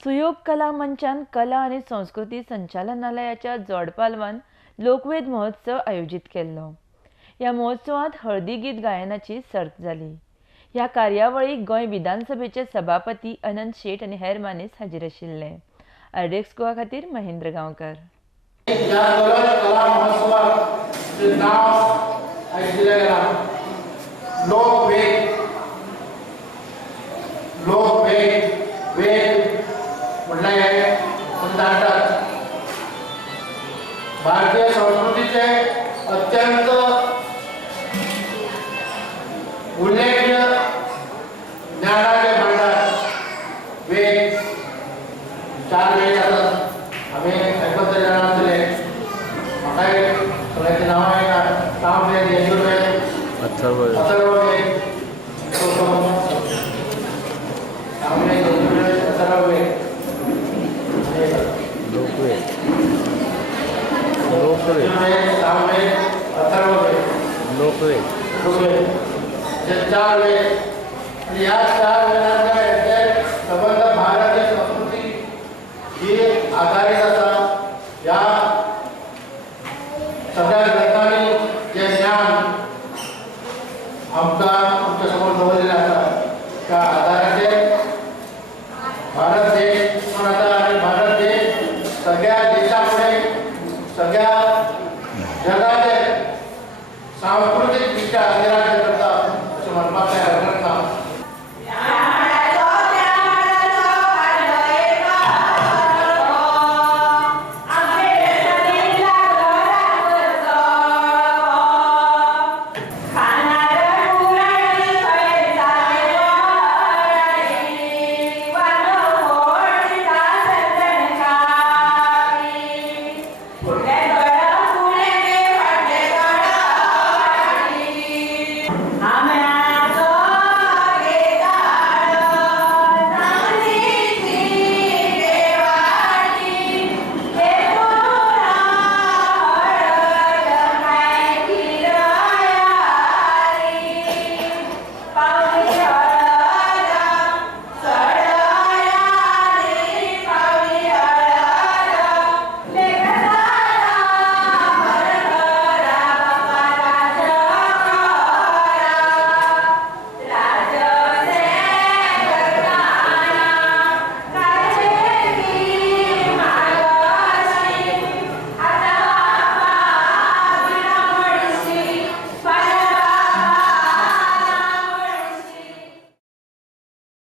सुयोग कला मंचान कला आणि संस्कृती संचालनालयाच्या जोडपालवान लोकवेद महोत्सव आयोजित केल्लो। या महोत्सवात हळदी गीत गायनाची सर्त जाली। ह्या कार्यावळीक गोंय विधानसभेचे सभापती अनंत शेट आणि हेर मानेस हाजीर आशिल्ले। आरडेक्स गोवा खातीर महेंद्र गांवकर। कला महोत्सवाचे नाव आयिल्लें गेलां लोकवेद वेद म्हणल्यार जाणटात भारतीय संस्कृतीचे अत्यंत उल्लेखनीय ज्ञानाचे भांडार वेद 4 वेद आसात। आमी एकत्र जाणा आसले म्हाका सगळ्यांची नांवां येतात सामवेद यजुर्वेद अथर्ववेद सामवेद यजुर्वेद अथर्ववेद लोकवेद सामवेद अथर्ववेद लोकवेद हे 4 वेद आणि ह्या 4 वेदांचे संबंध भारतीय संस्कृती ही आधारित आसा। ह्या सगळ्या ग्रंथांनी जे ज्ञान आमच्या समोर दवरलेलें आसा त्या आधाराचेर भारत देश पण आता